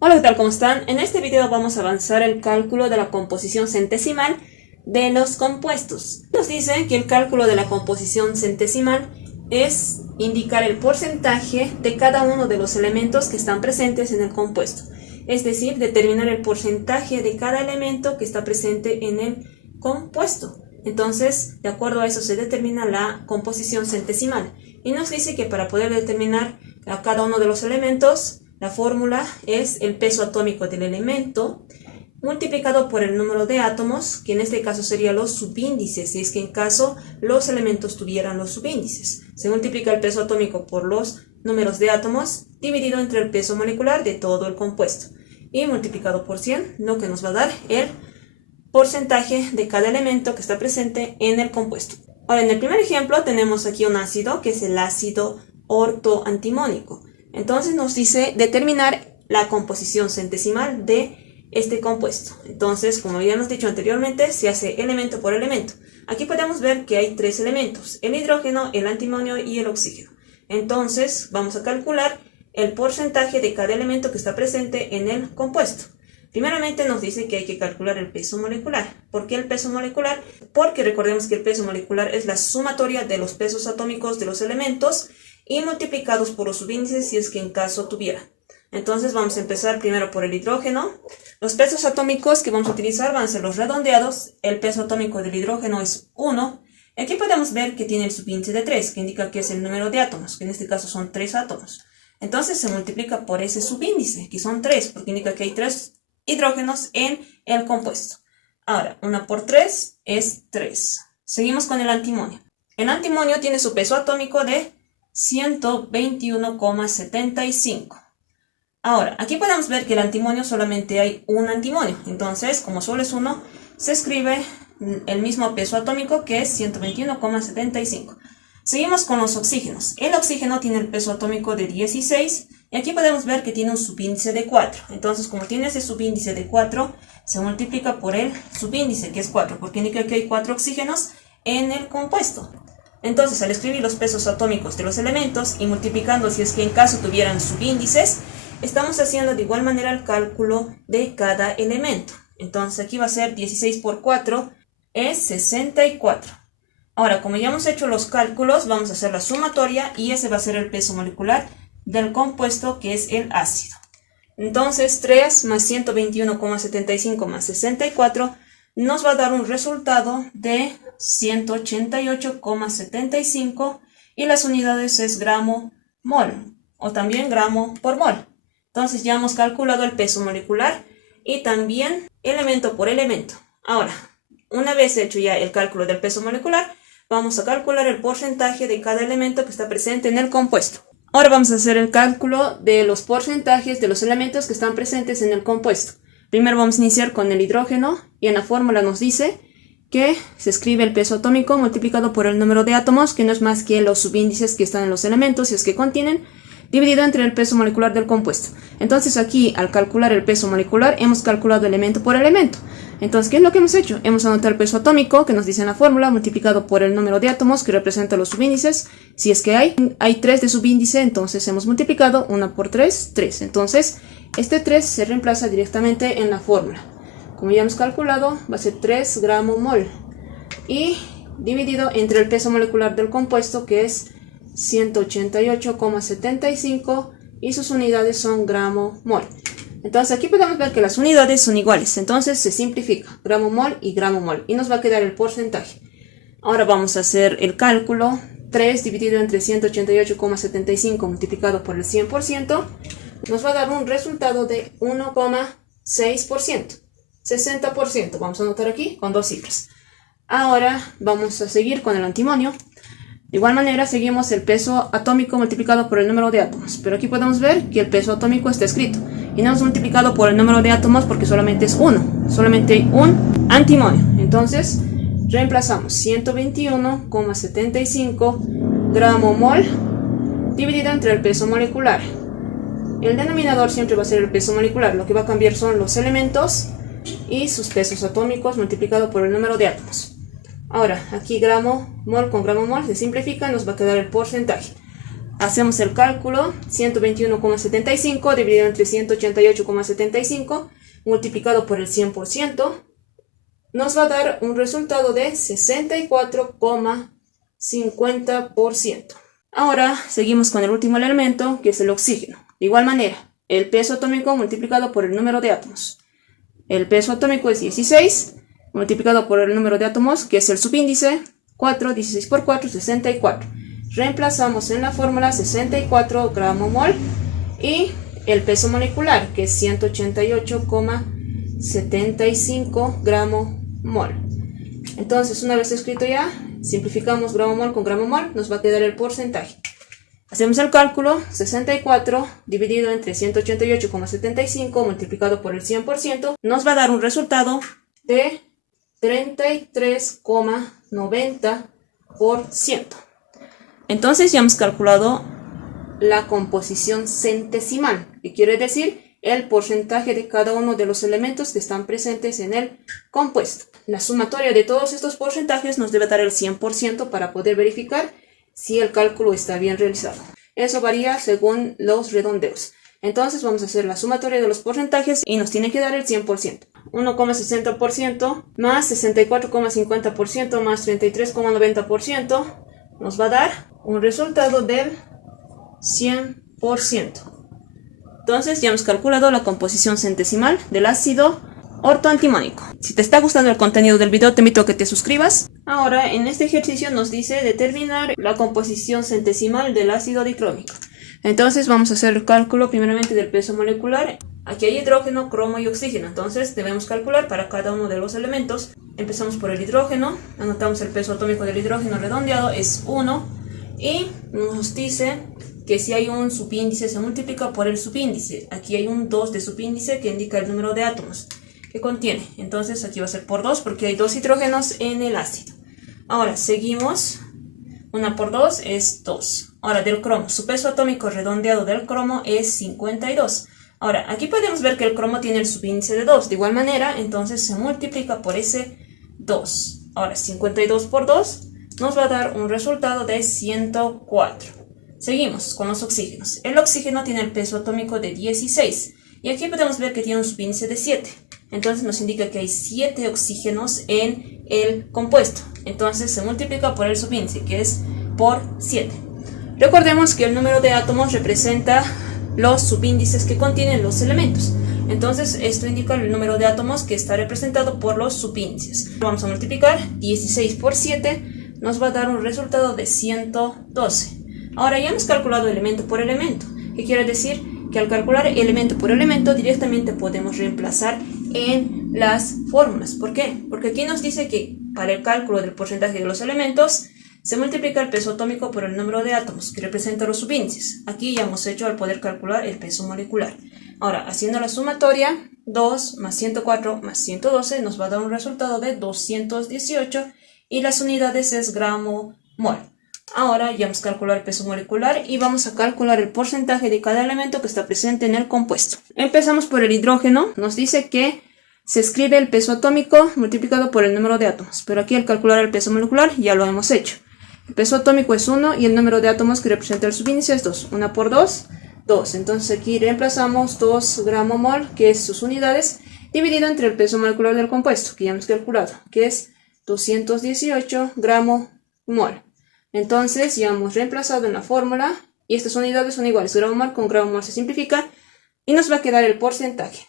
Hola, ¿qué tal? ¿Cómo están? En este video vamos a avanzar el cálculo de la composición centesimal de los compuestos. Nos dice que el cálculo de la composición centesimal es indicar el porcentaje de cada uno de los elementos que están presentes en el compuesto. Es decir, determinar el porcentaje de cada elemento que está presente en el compuesto. Entonces, de acuerdo a eso se determina la composición centesimal. Y nos dice que para poder determinar a cada uno de los elementos, la fórmula es el peso atómico del elemento multiplicado por el número de átomos, que en este caso serían los subíndices, si es que en caso los elementos tuvieran los subíndices. Se multiplica el peso atómico por los números de átomos dividido entre el peso molecular de todo el compuesto y multiplicado por 100, lo que nos va a dar el porcentaje de cada elemento que está presente en el compuesto. Ahora, en el primer ejemplo tenemos aquí un ácido que es el ácido ortoantimónico. Entonces nos dice determinar la composición centesimal de este compuesto. Entonces, como ya hemos dicho anteriormente, se hace elemento por elemento. Aquí podemos ver que hay tres elementos: el hidrógeno, el antimonio y el oxígeno. Entonces vamos a calcular el porcentaje de cada elemento que está presente en el compuesto. Primeramente nos dice que hay que calcular el peso molecular. ¿Por qué el peso molecular? Porque recordemos que el peso molecular es la sumatoria de los pesos atómicos de los elementos y multiplicados por los subíndices si es que en caso tuviera. Entonces vamos a empezar primero por el hidrógeno. Los pesos atómicos que vamos a utilizar van a ser los redondeados. El peso atómico del hidrógeno es 1. Aquí podemos ver que tiene el subíndice de 3, que indica que es el número de átomos, que en este caso son 3 átomos. Entonces se multiplica por ese subíndice, que son 3, porque indica que hay 3 hidrógenos en el compuesto. Ahora, 1 por 3 es 3. Seguimos con el antimonio. El antimonio tiene su peso atómico de 121,75. Ahora, aquí podemos ver que el antimonio solamente hay un antimonio. Entonces, como solo es uno, se escribe el mismo peso atómico, que es 121,75. Seguimos con los oxígenos. El oxígeno tiene el peso atómico de 16 y aquí podemos ver que tiene un subíndice de 4. Entonces, como tiene ese subíndice de 4, se multiplica por el subíndice, que es 4, porque indica que hay 4 oxígenos en el compuesto. Entonces, al escribir los pesos atómicos de los elementos y multiplicando si es que en caso tuvieran subíndices, estamos haciendo de igual manera el cálculo de cada elemento. Entonces, aquí va a ser 16 por 4 es 64. Ahora, como ya hemos hecho los cálculos, vamos a hacer la sumatoria y ese va a ser el peso molecular del compuesto, que es el ácido. Entonces, 3 más 121,75 más 64 nos va a dar un resultado de 188,75 y las unidades es gramo-mol o también gramo por mol. Entonces ya hemos calculado el peso molecular y también elemento por elemento. Ahora, una vez hecho ya el cálculo del peso molecular, vamos a calcular el porcentaje de cada elemento que está presente en el compuesto. Ahora vamos a hacer el cálculo de los porcentajes de los elementos que están presentes en el compuesto. Primero vamos a iniciar con el hidrógeno y en la fórmula nos dice que se escribe el peso atómico multiplicado por el número de átomos, que no es más que los subíndices que están en los elementos, si es que contienen, dividido entre el peso molecular del compuesto. Entonces aquí, al calcular el peso molecular, hemos calculado elemento por elemento. Entonces, ¿qué es lo que hemos hecho? Hemos anotado el peso atómico, que nos dice en la fórmula, multiplicado por el número de átomos, que representa los subíndices. Si es que hay 3 de subíndice, entonces hemos multiplicado 1 por 3, 3. Entonces, este 3 se reemplaza directamente en la fórmula. Como ya hemos calculado, va a ser 3 gramo-mol. Y dividido entre el peso molecular del compuesto, que es 188,75 y sus unidades son gramo-mol. Entonces aquí podemos ver que las unidades son iguales, entonces se simplifica gramo-mol y gramo-mol y nos va a quedar el porcentaje. Ahora vamos a hacer el cálculo. 3 dividido entre 188,75 multiplicado por el 100% nos va a dar un resultado de 1,6%, 60%. Vamos a anotar aquí con 2 cifras. Ahora vamos a seguir con el antimonio. De igual manera seguimos el peso atómico multiplicado por el número de átomos, pero aquí podemos ver que el peso atómico está escrito y no hemos multiplicado por el número de átomos porque solamente es uno, solamente hay un antimonio. Entonces reemplazamos 121,75 gramo-mol dividido entre el peso molecular. El denominador siempre va a ser el peso molecular, lo que va a cambiar son los elementos y sus pesos atómicos multiplicado por el número de átomos. Ahora, aquí gramo-mol con gramo-mol se simplifica, nos va a quedar el porcentaje. Hacemos el cálculo, 121,75 dividido entre 188,75 multiplicado por el 100%, nos va a dar un resultado de 64,50%. Ahora seguimos con el último elemento, que es el oxígeno. De igual manera, el peso atómico multiplicado por el número de átomos. El peso atómico es 16, multiplicado por el número de átomos, que es el subíndice, 4, 16 por 4, 64. Reemplazamos en la fórmula 64 gramo mol y el peso molecular, que es 188,75 gramo mol. Entonces, una vez escrito ya, simplificamos gramo mol con gramo mol, nos va a quedar el porcentaje. Hacemos el cálculo, 64 dividido entre 188,75 multiplicado por el 100%, nos va a dar un resultado de 33,90%. Entonces ya hemos calculado la composición centesimal, que quiere decir el porcentaje de cada uno de los elementos que están presentes en el compuesto. La sumatoria de todos estos porcentajes nos debe dar el 100% para poder verificar si el cálculo está bien realizado. Eso varía según los redondeos. Entonces vamos a hacer la sumatoria de los porcentajes y nos tiene que dar el 100%. 1,60% más 64,50% más 33,90% nos va a dar un resultado del 100%. Entonces ya hemos calculado la composición centesimal del ácido ortoantimónico. Si te está gustando el contenido del video, te invito a que te suscribas. Ahora, en este ejercicio nos dice determinar la composición centesimal del ácido diclómico. Entonces vamos a hacer el cálculo primeramente del peso molecular. Aquí hay hidrógeno, cromo y oxígeno. Entonces debemos calcular para cada uno de los elementos. Empezamos por el hidrógeno. Anotamos el peso atómico del hidrógeno redondeado, es 1. Y nos dice que si hay un subíndice se multiplica por el subíndice. Aquí hay un 2 de subíndice que indica el número de átomos que contiene. Entonces aquí va a ser por 2 porque hay 2 hidrógenos en el ácido. Ahora seguimos. 1 por 2 es 2. Ahora del cromo. Su peso atómico redondeado del cromo es 52. Ahora aquí podemos ver que el cromo tiene el subíndice de 2. De igual manera, entonces se multiplica por ese 2. Ahora 52 por 2 nos va a dar un resultado de 104. Seguimos con los oxígenos. El oxígeno tiene el peso atómico de 16. Y aquí podemos ver que tiene un subíndice de 7. Entonces nos indica que hay 7 oxígenos en el compuesto. Entonces se multiplica por el subíndice, que es por 7. Recordemos que el número de átomos representa los subíndices que contienen los elementos. Entonces esto indica el número de átomos que está representado por los subíndices. Vamos a multiplicar 16 por 7. Nos va a dar un resultado de 112. Ahora ya hemos calculado elemento por elemento. ¿Qué quiere decir? Que al calcular elemento por elemento directamente podemos reemplazar en las fórmulas. ¿Por qué? Porque aquí nos dice que para el cálculo del porcentaje de los elementos se multiplica el peso atómico por el número de átomos que representa los subíndices. Aquí ya hemos hecho al poder calcular el peso molecular. Ahora, haciendo la sumatoria, 2 más 104 más 112 nos va a dar un resultado de 218 y las unidades es gramo mol. Ahora ya hemos calculado el peso molecular y vamos a calcular el porcentaje de cada elemento que está presente en el compuesto. Empezamos por el hidrógeno. Nos dice que se escribe el peso atómico multiplicado por el número de átomos. Pero aquí al calcular el peso molecular ya lo hemos hecho. El peso atómico es 1 y el número de átomos que representa el subíndice es 2. 1 por 2, 2. Entonces aquí reemplazamos 2 gramo mol, que es sus unidades, dividido entre el peso molecular del compuesto, que ya hemos calculado, que es 218 gramo mol. Entonces ya hemos reemplazado en la fórmula y estas unidades son iguales. Gramo mol con gramo mol se simplifica y nos va a quedar el porcentaje.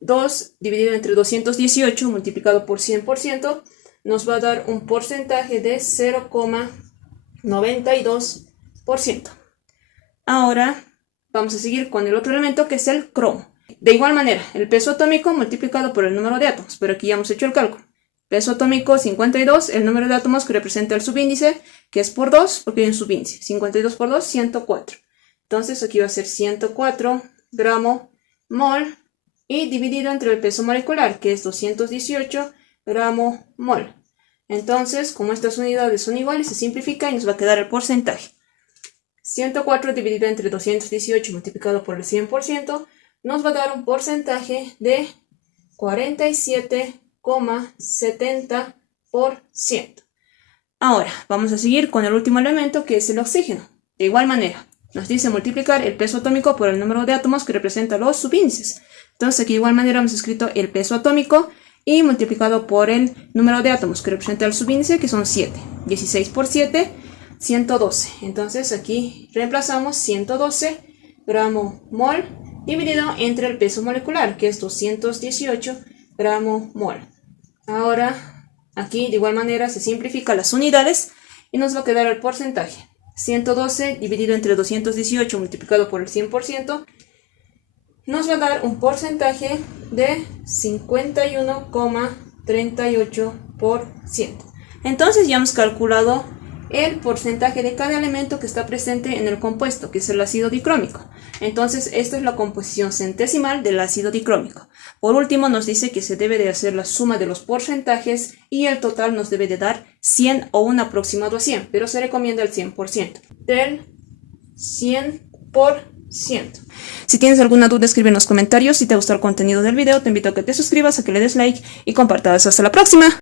2 dividido entre 218 multiplicado por 100% nos va a dar un porcentaje de 0,92%. Ahora vamos a seguir con el otro elemento, que es el cromo. De igual manera, el peso atómico multiplicado por el número de átomos, pero aquí ya hemos hecho el cálculo. Peso atómico 52, el número de átomos que representa el subíndice, que es por 2, porque hay un subíndice. 52 por 2, 104. Entonces aquí va a ser 104 gramo mol y dividido entre el peso molecular, que es 218 gramo mol. Entonces, como estas unidades son iguales, se simplifica y nos va a quedar el porcentaje. 104 dividido entre 218 multiplicado por el 100% nos va a dar un porcentaje de 47,70%. Ahora, vamos a seguir con el último elemento, que es el oxígeno. De igual manera, nos dice multiplicar el peso atómico por el número de átomos que representa los subíndices. Entonces aquí de igual manera hemos escrito el peso atómico y multiplicado por el número de átomos que representa el subíndice, que son 7. 16 por 7, 112. Entonces aquí reemplazamos 112 gramo mol dividido entre el peso molecular, que es 218 gramo mol. Ahora aquí de igual manera se simplifican las unidades y nos va a quedar el porcentaje. 112 dividido entre 218 multiplicado por el 100% nos va a dar un porcentaje de 51,38%. Entonces ya hemos calculado el porcentaje de cada elemento que está presente en el compuesto, que es el ácido dicrómico. Entonces esta es la composición centesimal del ácido dicrómico. Por último nos dice que se debe de hacer la suma de los porcentajes y el total nos debe de dar 100 o un aproximado a 100, pero se recomienda el 100%. Del 100%. Si tienes alguna duda, escribe en los comentarios. Si te gustó el contenido del video, te invito a que te suscribas, a que le des like y compartas. Hasta la próxima.